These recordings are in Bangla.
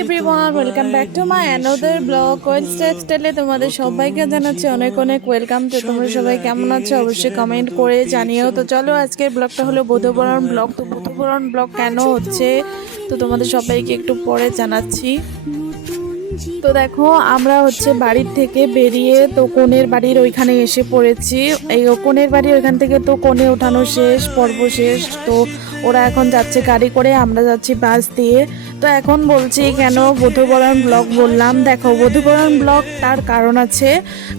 Everyone, welcome back to my another blog Koyel's টেক্সটাইলে তোমাদের সবাইকে জানাচ্ছি অনেক অনেক ওয়েলকাম। তো তোমরা সবাই কেমন আছো অবশ্যই কমেন্ট করে জানিও। তো চলো, আজকের ব্লগটা হলো বধূবরণ ব্লগ। তো বধূবরণ ব্লগ কেন হচ্ছে তো তোমাদের সবাইকে একটু পরে জানাচ্ছি। তো দেখো, আমরা হচ্ছে বাড়ির থেকে বেরিয়ে তো কনের বাড়ির ওইখানে এসে পড়েছি। এই কনের বাড়ির ওইখান থেকে তো কনে ওঠানো শেষ, পর্ব শেষ। তো ওরা এখন যাচ্ছে গাড়ি করে, আমরা যাচ্ছি বাস দিয়ে। তো এখন বলছি কেন বধূবরণ ব্লগ বললাম। দেখো, বধূবরণ ব্লগ তার কারণ আছে।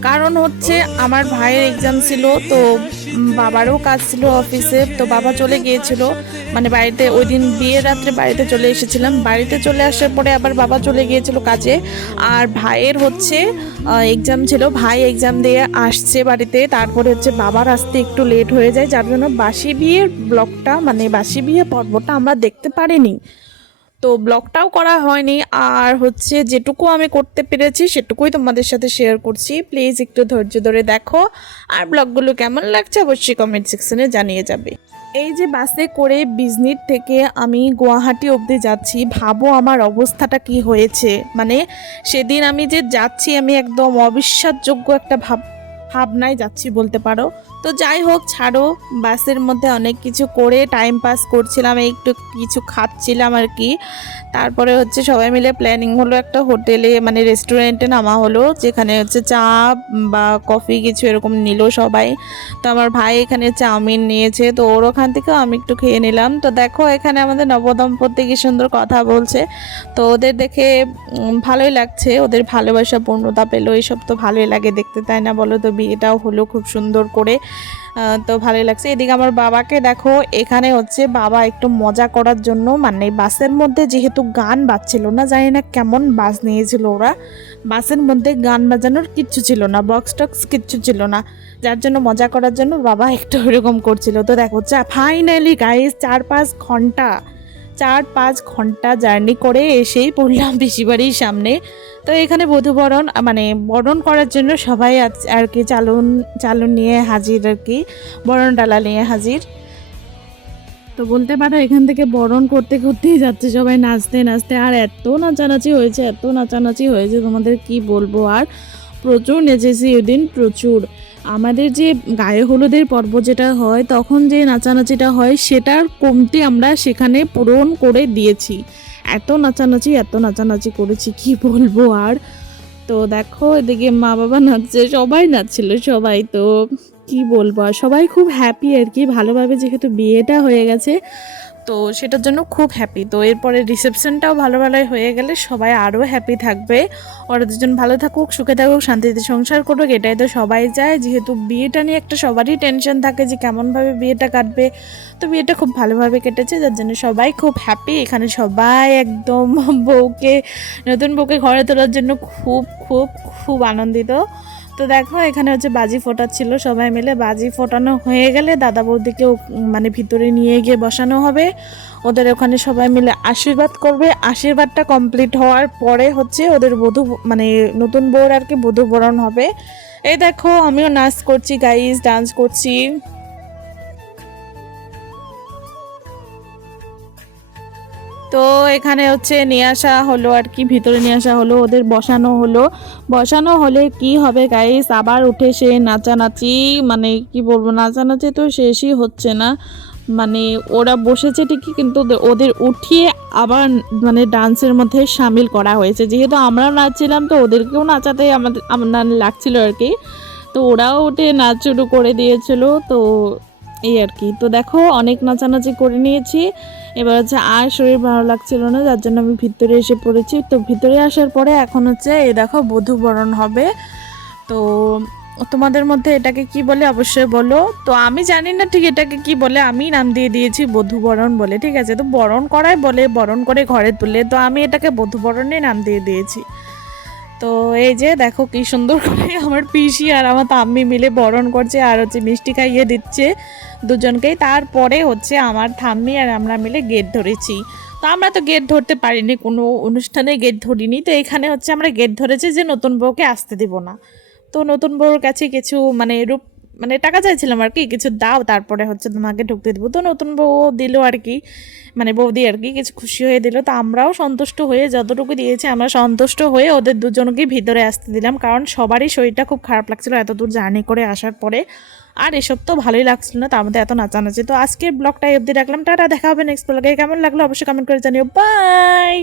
কারণ হচ্ছে আমার ভাইয়ের এক্সাম ছিল, তো বাবারও কাজ ছিল অফিসে। তো বাবা চলে গিয়েছিল, মানে বাড়িতে ওই দিন বিয়ের রাত্রে বাড়িতে চলে এসেছিলাম। বাড়িতে চলে আসার পরে আবার বাবা চলে গিয়েছিল কাজে। আর ভাইয়ের হচ্ছে এক্সাম ছিল, ভাই এক্সাম দিয়ে আসছে বাড়িতে। তারপরে হচ্ছে বাবার আসতে একটু লেট হয়ে যায়, যার জন্য বাসি বিয়ের ব্লগটা, মানে বাসি বিয়ে পর্বটা আমরা দেখতে পারিনি। তো ব্লগটাও করা হয়নি। আর হচ্ছে যেটুকু আমি করতে পেরেছি সেটুকুই তোমাদের সাথে শেয়ার করছি। প্লিজ একটু ধৈর্য ধরে দেখো। আর ব্লগগুলো কেমন লাগছে অবশ্যই কমেন্ট সেকশনে জানিয়ে যাবে। এই যে বাসে করে বিজনির থেকে আমি গুয়াহাটি অবধি যাচ্ছি, ভাবো আমার অবস্থাটা কি হয়েছে। মানে সেদিন আমি যে যাচ্ছি, আমি একদম অবিশ্বাসযোগ্য একটা ভাবনায় যাচ্ছি বলতে পারো। তো যাই হোক, ছাড়ো। বাসের মধ্যে অনেক কিছু করে টাইম পাস করছিলাম, একটু কিছু খাচ্ছিলাম আর কি। তারপরে হচ্ছে সবাই মিলে প্ল্যানিং হলো একটা হোটেলে, মানে রেস্টুরেন্টে নামা হলো, যেখানে হচ্ছে চা বা কফি কিছু এরকম নিল সবাই। তো আমার ভাই এখানে চাউমিন নিয়েছে, তো ওর ওখান থেকেও আমি একটু খেয়ে নিলাম। তো দেখো, এখানে আমাদের নবদম্পতি কি সুন্দর কথা বলছে। তো ওদের দেখে ভালোই লাগছে, ওদের ভালোবাসা পূর্ণতা পেলো, এইসব তো ভালোই লাগে দেখতে, তাই না বলো? তো বিয়েটাও হলো খুব সুন্দর করে, তো ভালোই লাগছে। এদিকে আমার বাবাকে দেখো, এখানে হচ্ছে বাবা একটু মজা করার জন্য, মানে বাসের মধ্যে যেহেতু গান বাজছিল না, জানি না কেমন বাস নিয়েছিল ওরা, বাসের মধ্যে গান বাজানোর কিচ্ছু ছিল না, বক্স টক্স কিচ্ছু ছিল না, যার জন্য মজা করার জন্য বাবা একটু এরকম করছিল। তো দেখো, ফাইনালি গাইস 4-5 ঘন্টা জার্নি করে এসেই পড়লাম পিসিবাড়ির সামনে। তো এখানে বধূবরণ, মানে বরণ করার জন্য সবাই আর কি চালন নিয়ে হাজির আর কি, বরণ ডালা নিয়ে হাজির। তো বলতে পারো এখান থেকে বরণ করতে করতেই যাচ্ছে সবাই নাচতে নাচতে। আর এত নাচানাচি হয়েছে, এত নাচানাচি হয়েছে তোমাদের কি বলবো। আর প্রচুর নেচেছি ওই দিন, প্রচুর। আমাদের যে গায়ে হলুদের পর্ব যেটা হয় তখন যে নাচানাচিটা হয়, সেটার কমতি আমরা সেখানে পূরণ করে দিয়েছি। এত নাচানাচি করেছি কি বলবো। আর তো দেখো, এদিকে মা বাবা নাচছে, সবাই নাচছিল সবাই। তো কি বলবো, আর সবাই খুব হ্যাপি আর কি, ভালোভাবে যেহেতু বিয়েটা হয়ে গেছে, তো সেটার জন্য খুব হ্যাপি। তো এরপরে রিসেপশনটাও ভালোই হয়ে গেলে সবাই আরও হ্যাপি থাকবে। ওরা দুজন ভালো থাকুক, সুখে থাকুক, শান্তিতে সংসার করুক, এটাই তো সবাই চায়। যেহেতু বিয়েটা নিয়ে একটা সবারই টেনশন থাকে যে কেমনভাবে বিয়েটা কাটবে, তো বিয়েটা খুব ভালোভাবে কেটেছে, যার জন্য সবাই খুব হ্যাপি। এখানে সবাই একদম নতুন বউকে ঘরে তোলার জন্য খুব খুব খুব আনন্দিত। তো দেখো, এখানে হচ্ছে বাজি ফোটাচ্ছিল সবাই মিলে। বাজি ফোটানো হয়ে গেলে দাদা বৌদিকেও মানে ভিতরে নিয়ে গিয়ে বসানো হবে, ওদের ওখানে সবাই মিলে আশীর্বাদ করবে। আশীর্বাদটা কমপ্লিট হওয়ার পরে হচ্ছে ওদের বধূ, মানে নতুন বউর আর কি বধূ বরণ হবে। এই দেখো, আমিও নাচ করছি গাইস, ডান্স করছি। তো এখানে হচ্ছে নিয়ে আসা হলো আর কি, ভিতরে নিয়ে আসা হলো, ওদের বসানো হলে কি হবে গাইস, আবার উঠে সে নাচানাচি, মানে কি বলবো, নাচানাচি তো শেষই হচ্ছে না। মানে ওরা বসেছে ঠিকই, কিন্তু ওদের উঠিয়ে আবার মানে ডান্সের মধ্যে সামিল করা হয়েছে। যেহেতু আমরাও নাচছিলাম, তো ওদেরকেও নাচাতে আমার লাগছিল আর কি। তো ওরাও উঠে নাচ শুরু করে দিয়েছিল। তো এই আর কি। তো দেখো, অনেক নাচানাচি করে নিয়েছি। এবার হচ্ছে আর শরীর ভালো লাগছিল না, যার জন্য আমি ভিতরে এসে পড়েছি। তো ভিতরে আসার পরে এখন হচ্ছে এই দেখো বধূ বরণ হবে। তো তোমাদের মধ্যে এটাকে কি বলে অবশ্যই বলো। তো আমি জানি না ঠিক এটাকে কি বলে, আমি নাম দিয়ে দিয়েছি বধূ বরণ বলে, ঠিক আছে? তো বরণ করাই বলে, বরণ করে ঘরে তুলে, তো আমি এটাকে বধূ বরণে নাম দিয়ে দিয়েছি। তো এই যে দেখো কি সুন্দর করে আমার পিসি আর আমার তাম্মি মিলে বরণ করছে, আর হচ্ছে মিষ্টি খাইয়ে দিচ্ছে দুজনকেই। তারপরে হচ্ছে আমার ঠাম্মি আর আমরা মিলে গেট ধরেছি। তো আমরা তো গেট ধরতে পারিনি, কোনো অনুষ্ঠানে গেট ধরিনি। তো এখানে হচ্ছে আমরা গেট ধরেছি যে নতুন বউকে আসতে দেব না। তো নতুন বউর কাছে কিছু মানে মানে টাকা চাইছিলাম আর কি, কিছু দাও তারপরে হচ্ছে তোমাকে ঢুকতে দেবো। তো নতুন বউ দিল আর কি, মানে বৌদি আর কি কিছু খুশি হয়ে দিল। তো আমরাও সন্তুষ্ট হয়ে যতটুকু দিয়েছে আমরা সন্তুষ্ট হয়ে ওদের দুজনকেই ভিতরে আসতে দিলাম, কারণ সবারই শরীরটা খুব খারাপ লাগছিল এত দূর জার্নি করে আসার পরে। আর এসব তো ভালোই লাগছিল না, তার মধ্যে এত নাচানাচি। তো আজকের ব্লগটা অবধি রাখলাম, টাটা, দেখা হবে নেক্সট ব্লগে। কেমন লাগলো অবশ্যই কমেন্ট করে জানিও, বাই।